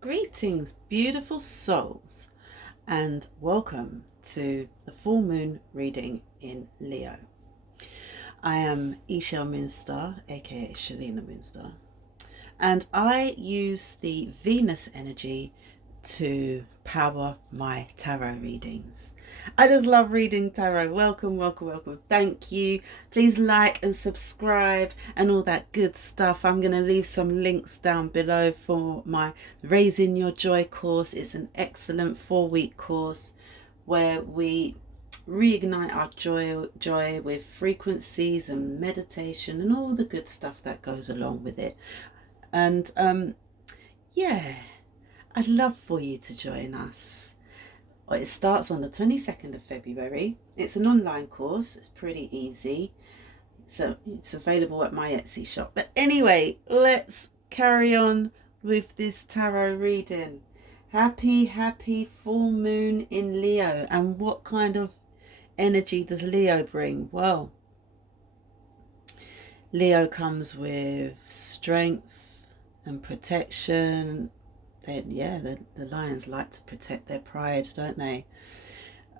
Greetings, beautiful souls, and welcome to the full moon reading in Leo. I am ShaleenaMoonStar, aka ShaleenaMoonStar, and I use the Venus energy to power my tarot readings. I just love reading tarot. Welcome, welcome, welcome. Thank you. Please like and subscribe and all that good stuff. I'm going to leave some links down below for my Raising Your Joy course. It's an excellent 4-week course where we reignite our joy with frequencies and meditation and all the good stuff that goes along with it. And yeah, I'd love for you to join us. Well, it starts on the 22nd of February. It's an online course. It's pretty easy. So it's available at my Etsy shop. But anyway, let's carry on with this tarot reading. Happy full moon in Leo. And what kind of energy does Leo bring? Well, Leo comes with strength and protection. The lions like to protect their pride, don't they?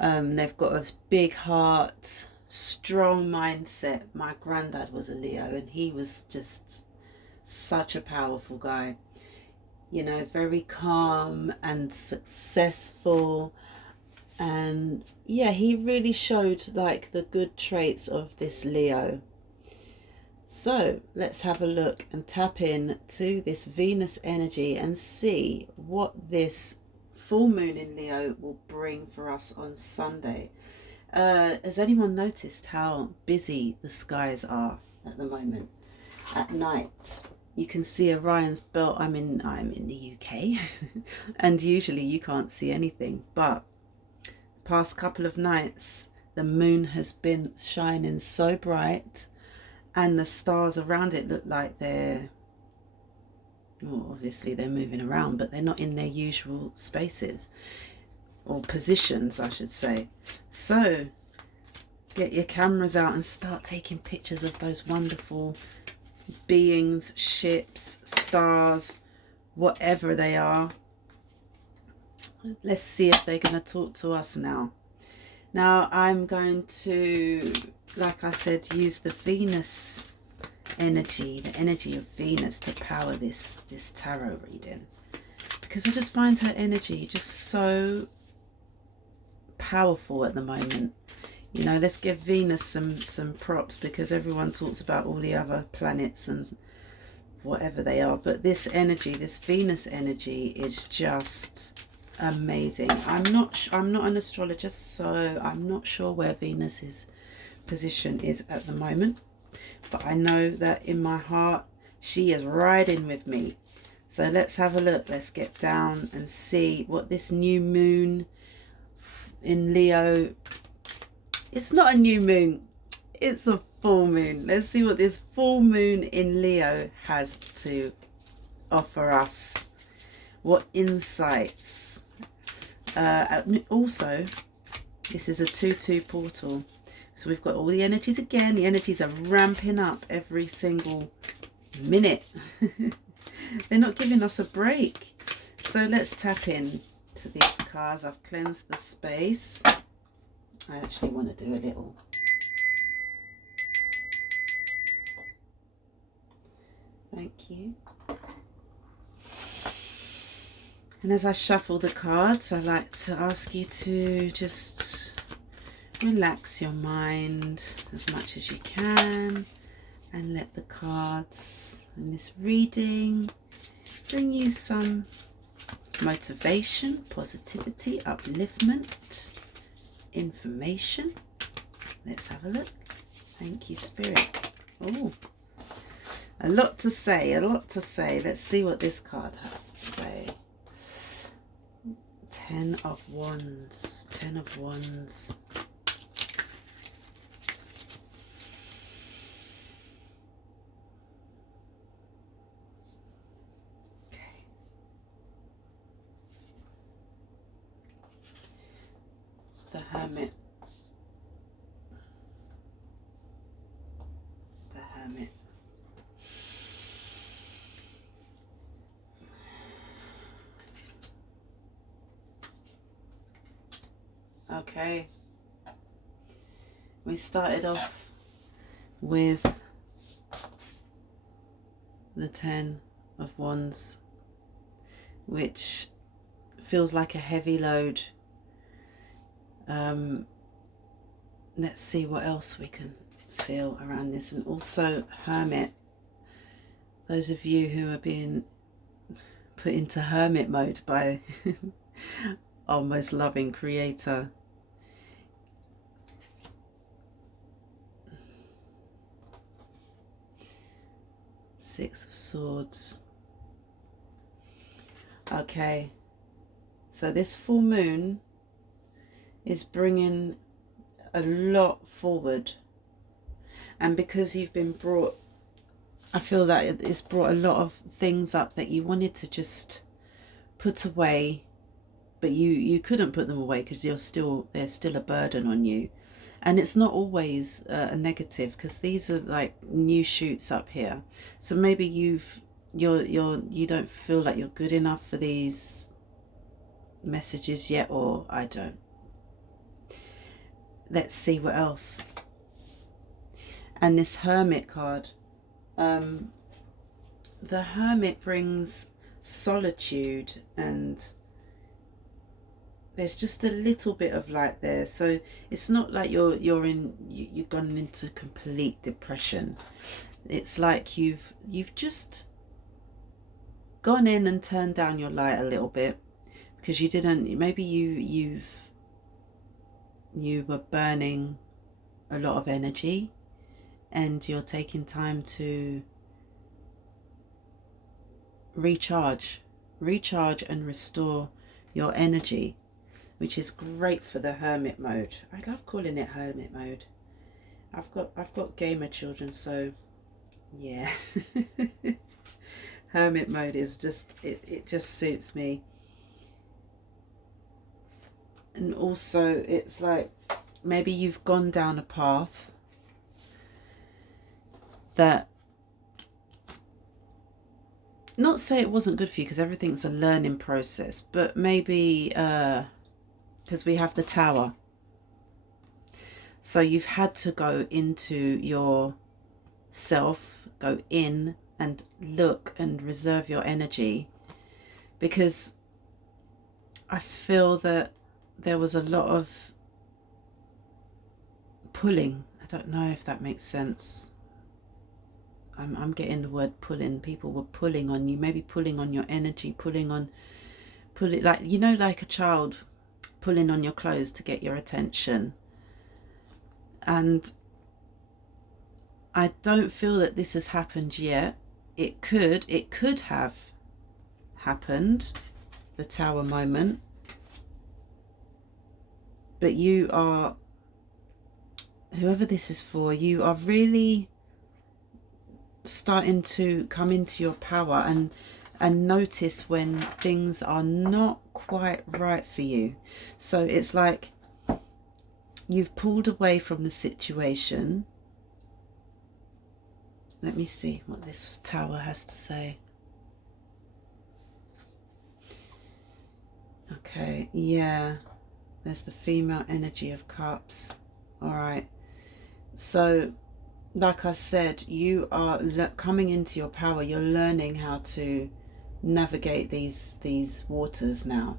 They've got a big heart, strong mindset. My granddad was a Leo and he was just such a powerful guy. You know, very calm and successful. And yeah, he really showed like the good traits of this Leo. So let's have a look and tap in to this Venus energy and see what this full moon in Leo will bring for us on Sunday. Has anyone noticed how busy the skies are at the moment? At night, you can see Orion's belt. I'm in the UK, and usually you can't see anything. But past couple of nights, the moon has been shining so bright. And the stars around it look like obviously they're moving around, but they're not in their usual spaces or positions, I should say. So get your cameras out and start taking pictures of those wonderful beings, ships, stars, whatever they are. Let's see if they're going to talk to us now. Now I'm going to, like I said, use the Venus energy, the energy of Venus to power this tarot reading, because I just find her energy just so powerful at the moment. You know, let's give Venus some props, because everyone talks about all the other planets and whatever they are, but this energy, this Venus energy, is just amazing. I'm not an astrologer, so I'm not sure where Venus's position is at the moment, but I know that in my heart she is riding with me. So let's have a look. Let's get down and see what this new moon in Leo, it's not a new moon, it's a full moon. Let's see what this full moon in Leo has to offer us. What insights. Also, this is a 2-2 portal, so we've got all the energies again. The energies are ramping up every single minute. They're not giving us a break. So let's tap in to these cards. I've cleansed the space. I actually want to do a little thank you. And as I shuffle the cards, I like to ask you to just relax your mind as much as you can and let the cards in this reading bring you some motivation, positivity, upliftment, information. Let's have a look. Thank you, Spirit. Oh, a lot to say, a lot to say. Let's see what this card has to say. 10 of Wands, 10 of Wands. Okay. The Hermit. The Hermit. Okay. We started off with the 10 of Wands, which feels like a heavy load. Let's see what else we can feel around this. And also Hermit, those of you who are being put into hermit mode by our most loving creator. Six of Swords. Okay, so this full moon is bringing a lot forward, and because you've been brought, I feel that it's brought a lot of things up that you wanted to just put away, but you couldn't put them away because there's still a burden on you. And it's not always a negative, because these are like new shoots up here. So maybe you don't feel like you're good enough for these messages yet, or I don't. Let's see what else. And this Hermit card, the Hermit brings solitude, and there's just a little bit of light there. So it's not like you've gone into complete depression. It's like you've just gone in and turned down your light a little bit, because you didn't, maybe you were burning a lot of energy, and you're taking time to recharge and restore your energy, which is great for the hermit mode. I love calling it hermit mode. I've got gamer children, so yeah. Hermit mode is just, it just suits me. And also it's like maybe you've gone down a path that, not say it wasn't good for you, because everything's a learning process, but maybe because we have the Tower, so you've had to go into yourself, go in and look and reserve your energy, because I feel that there was a lot of pulling. I don't know if that makes sense. I'm getting the word pulling. People were pulling on you, maybe pulling on your energy, pulling like, you know, like a child pulling on your clothes to get your attention. And I don't feel that this has happened yet. It could have happened, the Tower moment, but you are, whoever this is for, you are really starting to come into your power and notice when things are not quite right for you. So it's like you've pulled away from the situation. Let me see what this Tower has to say. Okay, yeah, there's the female energy of cups. All right, so like I said, you are coming into your power. You're learning how to navigate these waters now.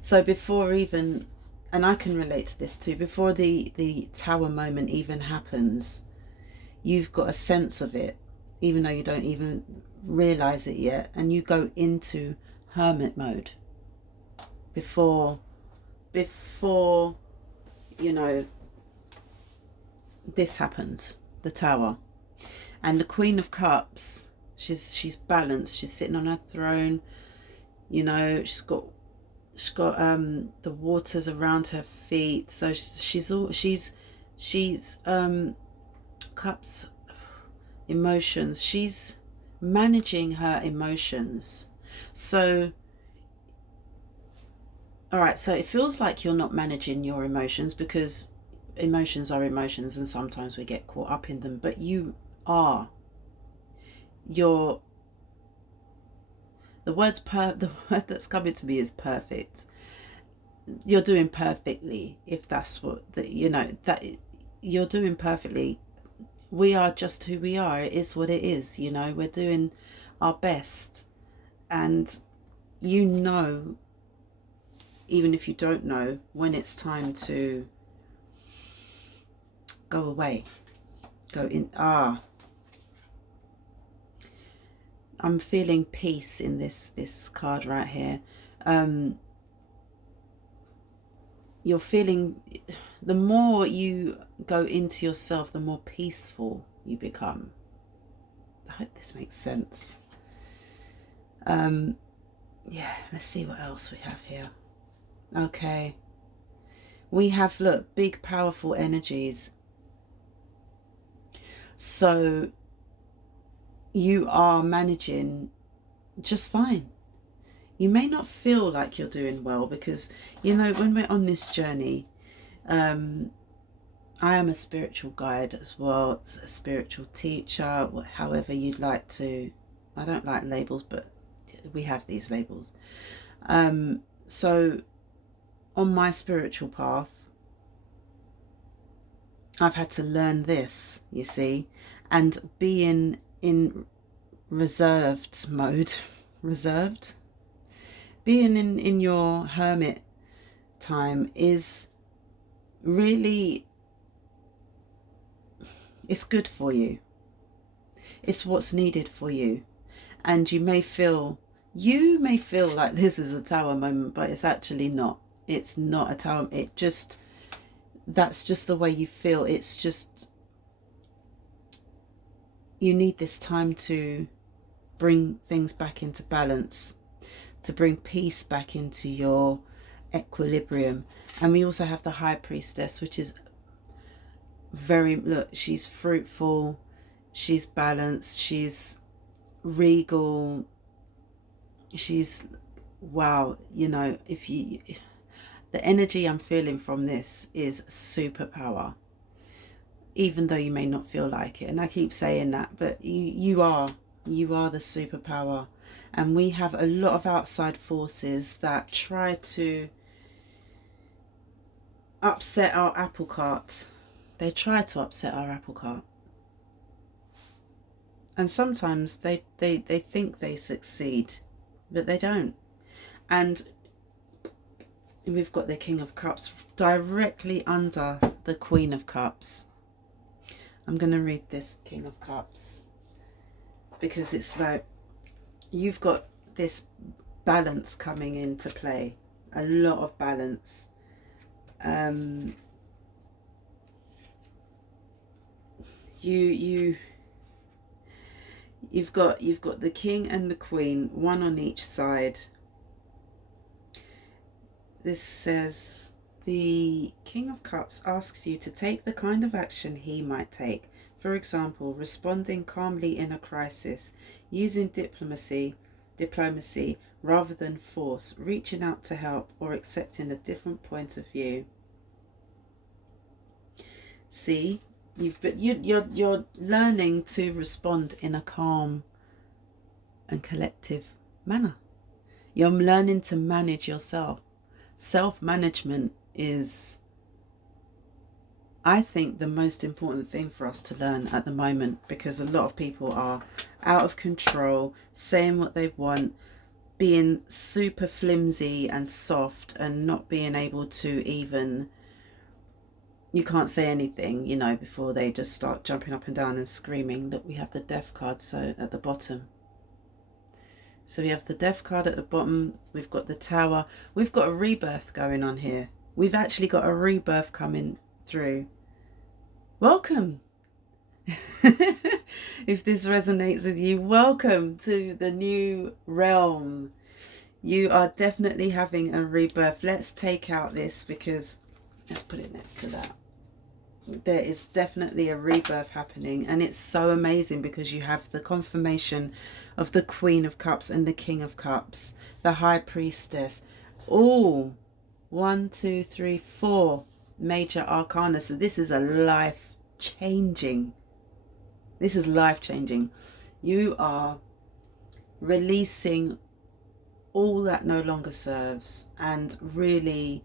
So before even, and I can relate to this too, before the Tower moment even happens, you've got a sense of it, even though you don't even realize it yet, and you go into hermit mode before you know this happens, the Tower. And the Queen of Cups, she's balanced, she's sitting on her throne, you know, she's got the waters around her feet, so she's cups, emotions, she's managing her emotions. So all right, so it feels like you're not managing your emotions, because emotions are emotions and sometimes we get caught up in them, but you are. The word that's coming to me is perfect. you're doing perfectly, if that's what that you're doing perfectly. We are just who we are. It is what it is. We're doing our best, and you know, even if you don't know, when it's time to go away, go in. I'm feeling peace in this card right here. You're feeling, the more you go into yourself, the more peaceful you become. I hope this makes sense. Yeah, let's see what else we have here. Okay, we have, look, big powerful energies. So you are managing just fine. You may not feel like you're doing well because, when we're on this journey, I am a spiritual guide as well, a spiritual teacher, however you'd like to. I don't like labels, but we have these labels. So on my spiritual path, I've had to learn this, you see, and be in reserved mode. Reserved? Being in your hermit time is really, it's good for you. It's what's needed for you. And you may feel like this is a tower moment, but it's actually not. It's not a tower. That's just the way you feel. It's just, you need this time to bring things back into balance, to bring peace back into your equilibrium. And we also have the High Priestess, which is look, she's fruitful, she's balanced, she's regal, she's, wow, the energy I'm feeling from this is superpower, even though you may not feel like it. And I keep saying that, but you are the superpower. And we have a lot of outside forces that try to upset our apple cart. They try to upset our apple cart. And sometimes they think they succeed, but they don't. And we've got the King of Cups directly under the Queen of Cups. I'm going to read this King of Cups because it's like you've got this balance coming into play, a lot of balance. You've got the King and the Queen, one on each side. This says the King of Cups asks you to take the kind of action he might take. For example, responding calmly in a crisis, using diplomacy rather than force, reaching out to help, or accepting a different point of view. See, you're learning to respond in a calm and collective manner. You're learning to manage yourself. Self-management is, I think, the most important thing for us to learn at the moment, because a lot of people are out of control, saying what they want, being super flimsy and soft, and not being able to even, you can't say anything, before they just start jumping up and down and screaming. Look, we have the Death card at the bottom. So we have the Death card at the bottom. We've got the Tower. We've got a rebirth going on here. We've actually got a rebirth coming through. Welcome. If this resonates with you, welcome to the new realm. You are definitely having a rebirth. Let's take out this, because let's put it next to that. There is definitely a rebirth happening, and it's so amazing because you have the confirmation of the Queen of Cups and the King of Cups, the High Priestess. All 1, 2, 3, 4 major arcana. So this is a life-changing. This is life-changing. You are releasing all that no longer serves, and really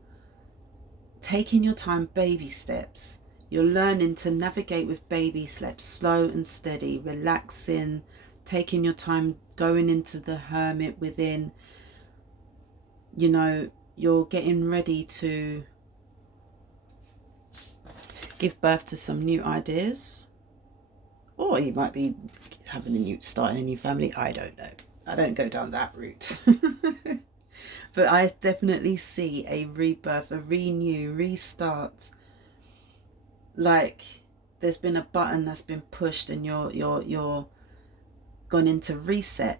taking your time, baby steps. You're learning to navigate with baby steps, slow and steady, relaxing, taking your time, going into the hermit within. You know, you're getting ready to give birth to some new ideas, or you might be starting a new family. I don't know. I don't go down that route. But I definitely see a rebirth, a renew, restart. Like there's been a button that's been pushed and you're gone into reset.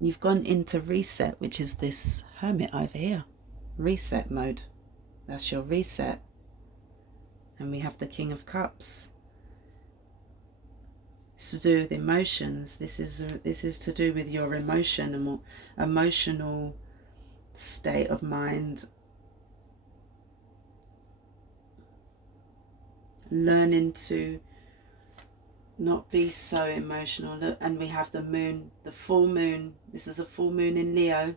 You've gone into reset, which is this hermit over here. Reset mode. That's your reset. And we have the King of Cups. It's to do with emotions. This is to do with your emotional state of mind. Learning to not be so emotional. And we have the moon, the full moon. This is a full moon in Leo.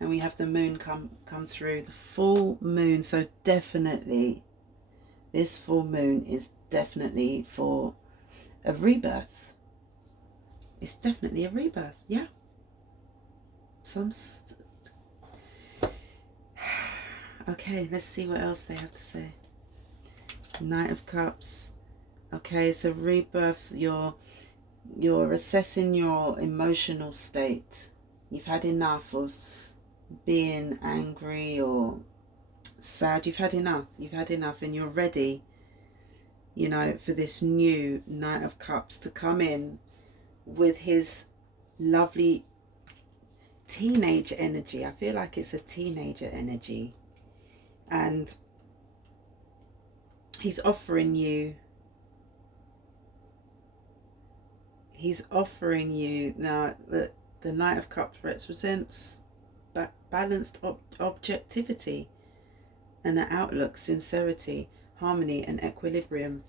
And we have the moon come through, the full moon. So definitely this full moon is definitely for a rebirth. It's definitely a rebirth, yeah. Okay, let's see what else they have to say. Knight of Cups. Okay, so rebirth, you're assessing your emotional state. You've had enough of being angry or sad. You've had enough and you're ready, you know, for this new Knight of Cups to come in with his lovely teenage energy. I feel like it's a teenager energy, and he's offering you now that the Knight of Cups represents balanced objectivity and the outlook, sincerity, harmony and equilibrium.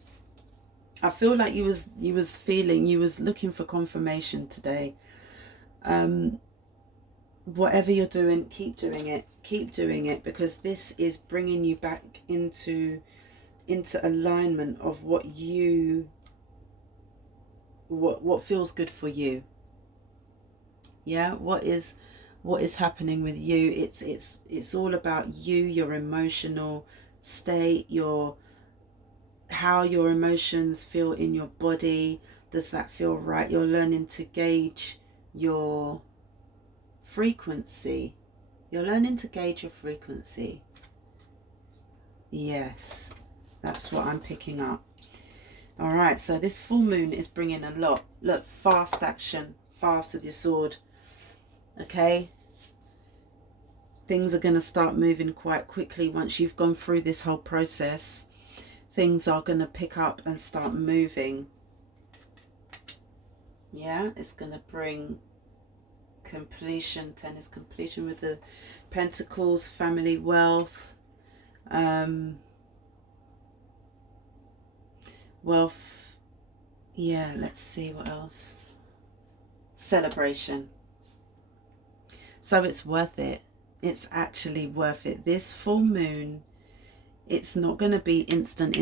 I feel like you was looking for confirmation today. Whatever you're doing, keep doing it, because this is bringing you back into alignment of what feels good for you. Yeah, what is happening with you? It's all about you, your emotional state, how your emotions feel in your body. Does that feel right? You're learning to gauge your frequency. You're learning to gauge your frequency. Yes, that's what I'm picking up. All right, so this full moon is bringing a lot. Look, fast action, fast with your sword. Okay, things are going to start moving quite quickly once you've gone through this whole process. Things are going to pick up and start moving. Yeah, it's going to bring completion. 10 is completion with the Pentacles, family, wealth, wealth. Yeah, let's see what else. Celebration. So it's worth it. It's actually worth it. This full moon, it's not going to be instant,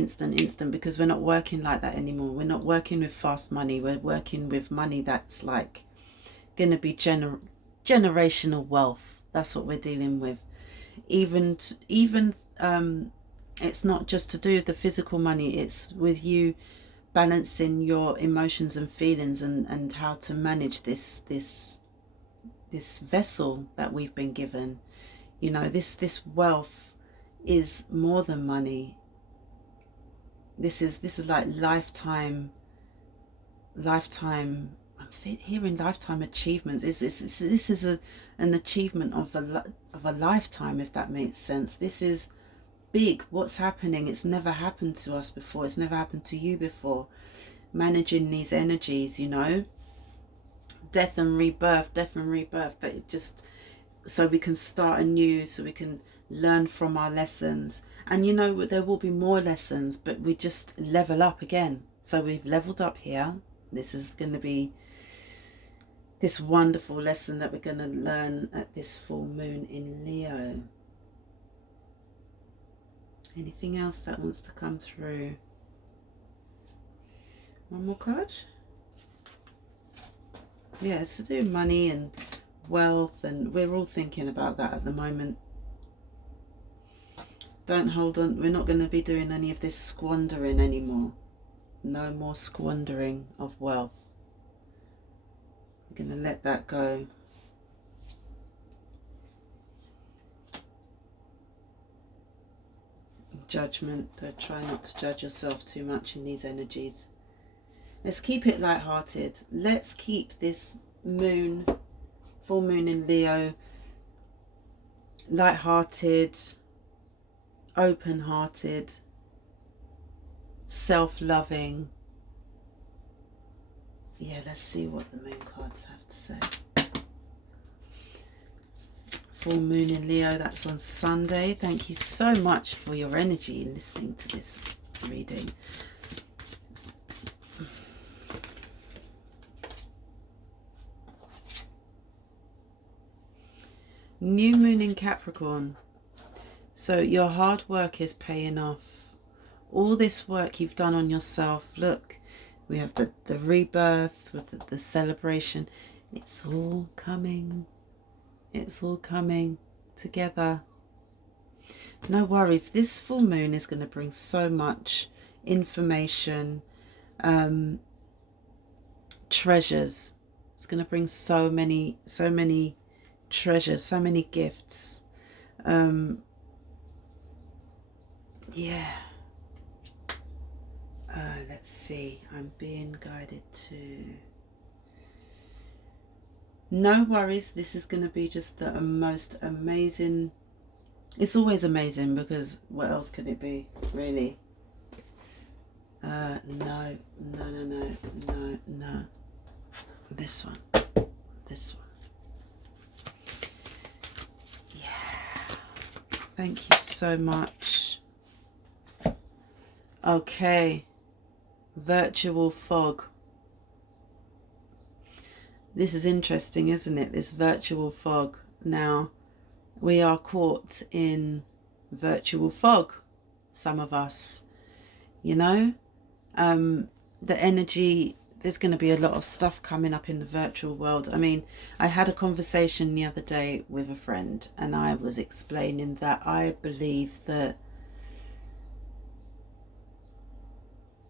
because we're not working like that anymore. We're not working with fast money. We're working with money that's like going to be generational wealth. That's what we're dealing with. Even it's not just to do with the physical money. It's with you balancing your emotions and feelings and how to manage this vessel that we've been given. You know, this wealth is more than money. This is like lifetime. I'm hearing lifetime achievements. This is an achievement of a lifetime, if that makes sense. This is big. What's happening? It's never happened to us before. It's never happened to you before. Managing these energies, you know, death and rebirth. That it just, so we can start anew, so we can learn from our lessons. And you know, there will be more lessons, but we just level up again. So we've leveled up here. This is going to be this wonderful lesson that we're going to learn at this full moon in Leo. Anything else that wants to come through? One more card. Yeah, it's to do with money and wealth, and we're all thinking about that at the moment. Don't hold on. We're not going to be doing any of this squandering anymore. No more squandering of wealth. We're going to let that go. Judgment. Don't try not to judge yourself too much in these energies. Let's keep it light-hearted. Let's keep this moon, full moon in Leo, light-hearted, open-hearted, self-loving. Yeah, let's see what the moon cards have to say. Full moon in Leo, that's on Sunday. Thank you so much for your energy in listening to this reading. New moon in Capricorn. So your hard work is paying off. All this work you've done on yourself. Look, we have the rebirth with the celebration. It's all coming. It's all coming together. No worries. This full moon is going to bring so much information, treasures. It's going to bring so many treasures, so many gifts. Yeah. Let's see. I'm being guided to... No worries. This is going to be just the most amazing... It's always amazing, because what else could it be, really? No. This one. Yeah. Thank you so much. Okay. Virtual fog. This is interesting, isn't it? This virtual fog. Now, we are caught in virtual fog, some of us, you know. The energy, there's going to be a lot of stuff coming up in the virtual world. I mean, I had a conversation the other day with a friend, and I was explaining that I believe that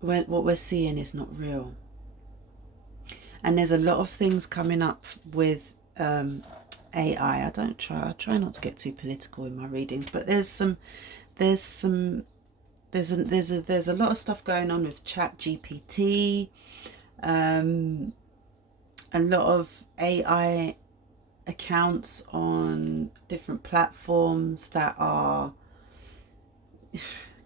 what we're seeing is not real. And there's a lot of things coming up with AI. I try not to get too political in my readings, but there's a lot of stuff going on with ChatGPT, a lot of AI accounts on different platforms that are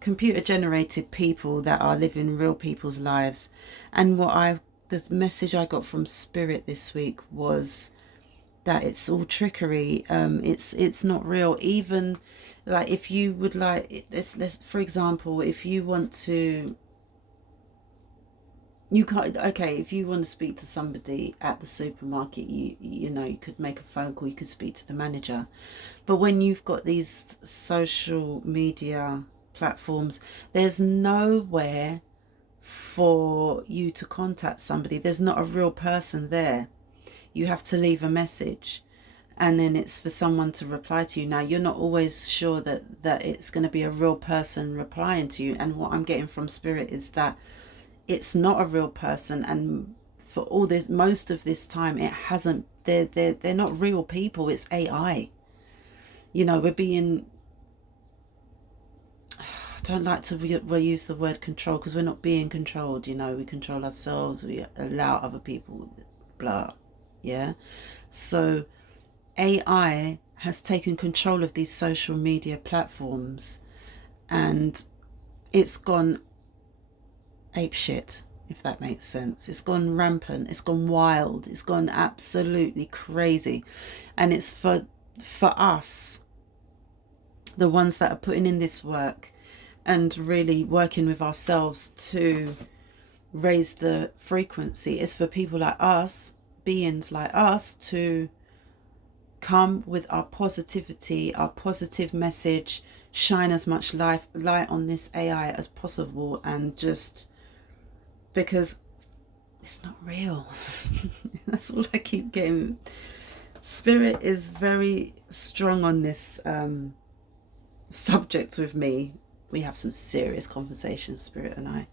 computer generated people that are living real people's lives. And the message I got from Spirit this week was that it's all trickery. It's not real. Even like, if you would like, let's for example, if you want to, you can't, okay, if you want to speak to somebody at the supermarket, you know, you could make a phone call, you could speak to the manager. But when you've got these social media platforms, there's nowhere for you to contact somebody. There's not a real person there. You have to leave a message, and then it's for someone to reply to you. Now, you're not always sure that it's going to be a real person replying to you. And what I'm getting from Spirit is that it's not a real person, and for all this, most of this time, it hasn't. They're not real people. It's AI. You know, we're being... I don't like to use the word control, because we're not being controlled. You know, we control ourselves. We allow other people, blah. Yeah. So AI has taken control of these social media platforms, and it's gone apeshit, if that makes sense. It's gone rampant. It's gone wild. It's gone absolutely crazy. And it's for us, the ones that are putting in this work and really working with ourselves to raise the frequency. It's for people like us, beings like us, to come with our positivity, our positive message, shine as much light on this AI as possible, and just because it's not real. That's all I keep getting. Spirit is very strong on this subject with me. We have some serious conversations, Spirit and I.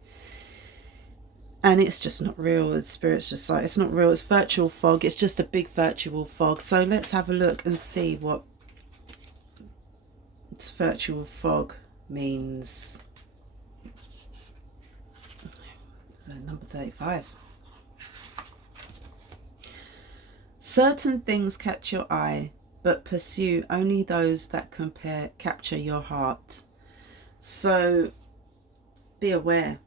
And it's just not real. The Spirit's just like, it's not real. It's virtual fog. It's just a big virtual fog. So let's have a look and see what this virtual fog means. Number 35. Certain things catch your eye, but pursue only those that capture your heart. So be aware.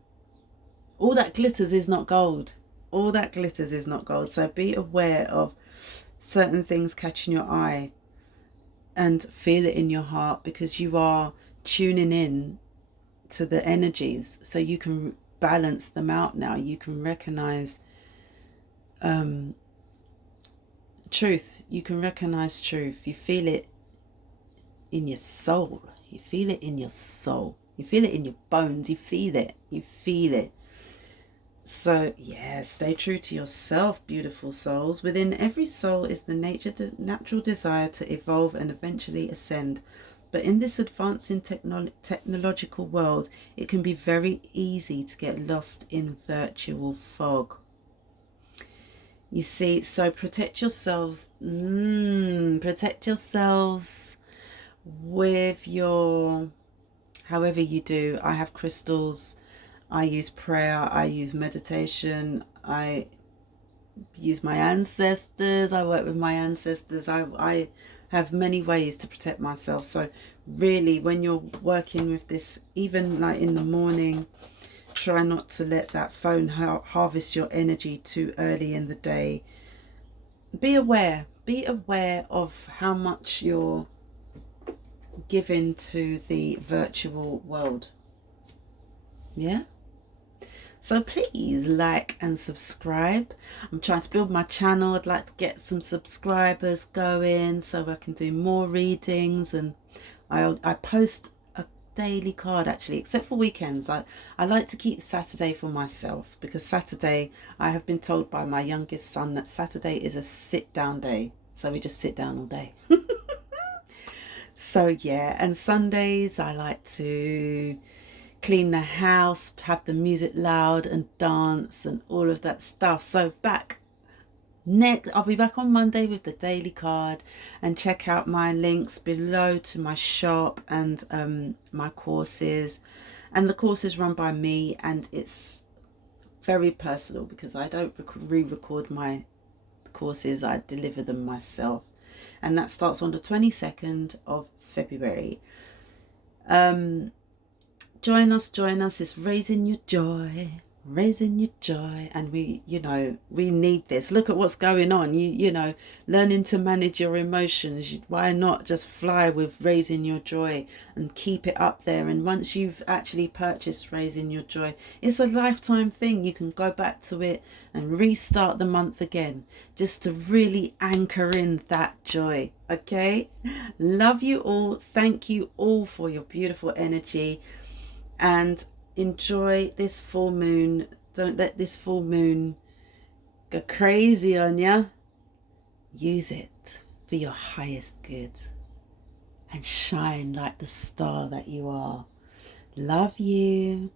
All that glitters is not gold. All that glitters is not gold. So be aware of certain things catching your eye and feel it in your heart, because you are tuning in to the energies, so you can balance them out now. You can recognize truth. You can recognize truth. You feel it in your soul. You feel it in your soul. You feel it in your bones. You feel it. You feel it. So yeah, stay true to yourself, beautiful souls. Within every soul is the natural desire to evolve and eventually ascend. But in this advancing technological world, it can be very easy to get lost in virtual fog. You see, so protect yourselves. Protect yourselves with your, however you do. I have crystals. I use prayer, I use meditation, I use my ancestors, I work with my ancestors. I have many ways to protect myself. So really, when you're working with this, even like in the morning, try not to let that phone harvest your energy too early in the day. Be aware of how much you're giving to the virtual world. Yeah? So please like and subscribe. I'm trying to build my channel. I'd like to get some subscribers going so I can do more readings, and I post a daily card actually, except for weekends. I like to keep Saturday for myself, because Saturday, I have been told by my youngest son that Saturday is a sit down day. So we just sit down all day. So yeah, and Sundays I like to clean the house, have the music loud and dance and all of that stuff. So I'll be back on Monday with the daily card, and check out my links below to my shop and my courses. And the course is run by me, and it's very personal because I don't re-record my courses. I deliver them myself, and that starts on the 22nd of February. Join us. It's raising your joy, and we need this. Look at what's going on. You know, learning to manage your emotions. Why not just fly with raising your joy and keep it up there? And once you've actually purchased raising your joy, it's a lifetime thing. You can go back to it and restart the month again, just to really anchor in that joy. Okay, love you all. Thank you all for your beautiful energy. And enjoy this full moon. Don't let this full moon go crazy on you. Use it for your highest good and shine like the star that you are. Love you.